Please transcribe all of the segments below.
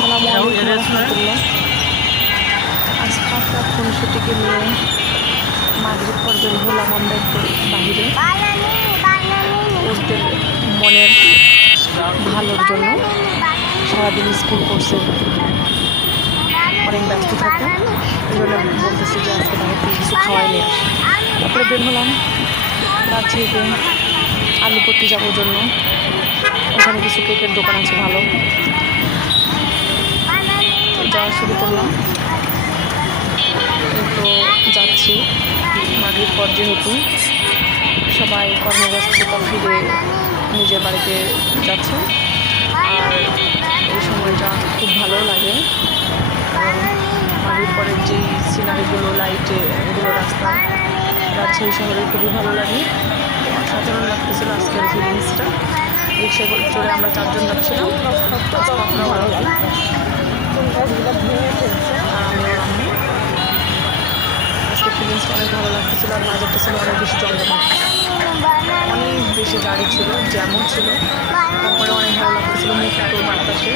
আসসালামু আলাইকুম রহমতুল্লাহ। আজকে আমরা খুনসুটিকে নিয়ে মাগরিব পর বের হলাম আমরা একটু বাহিরে ওদের মনের ভালোর জন্য। সারাদিন স্কুল করছে, অনেক ব্যস্ত থাকে, এই জন্য বলতেছি যে আজকে বাইরে থেকে কিছু খাওয়াই নিয়ে আসি। তারপরে বের হলাম রাজশাহীতে আলু পট্টি যাওয়ার জন্য। ওখানে কিছু কেকের দোকান আছে ভালো, যাওয়া শুরু করলাম। তো যাচ্ছি মাগরিব পর, যেহেতু সবাই কর্মব্যস্ততা ফিরে নিজের বাড়িতে যাচ্ছে। আর এই সময়টা খুব ভালো লাগে, কারণ মাগরিব পরের যেই সিনারিগুলো, লাইটে এগুলো, রাস্তা রাজশাহী শহরে খুবই ভালো লাগে। অসাধারণ লাগতেছিল আজকের ফিলিংসটা। রিক্সা চড়ে আমরা 4 জন যাচ্ছিলাম। আজকে ফিলিংসটা অনেক ভালো লাগতেছিল। আর বাজারটা ছিল অনেক বেশি জমজমাট, অনেক বেশি গাড়ি ছিল, জ্যামও ছিল। তারপরে অনেক ভালো লাগতেছিল, মুক্ত বাতাসে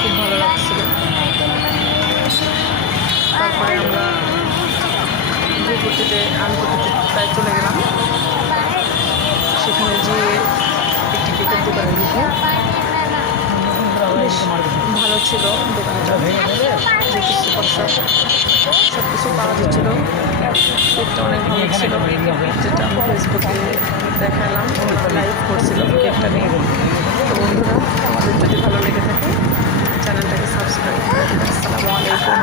খুব ভালো লাগতেছিল। তারপরে আমরা আলুপট্টিতে প্রায় চলে গেলাম। সেখানে যেয়ে একটি কেকের দোকানে ঢুকে বেশ ভালো ছিল দোকানটা, যে কিছু সব কিছু পাওয়া যাচ্ছিলো। কেকটা অনেক ভালো ছিল, যেটা আমি ফেসবুকে দেখালাম, লাইভ করছিলাম কেকটা নিয়ে। তো বন্ধুরা, আমাদের যদি ভালো লেগে থাকে চ্যানেলটাকে সাবস্ক্রাইব করে দিন। আসসালামু আলাইকুম।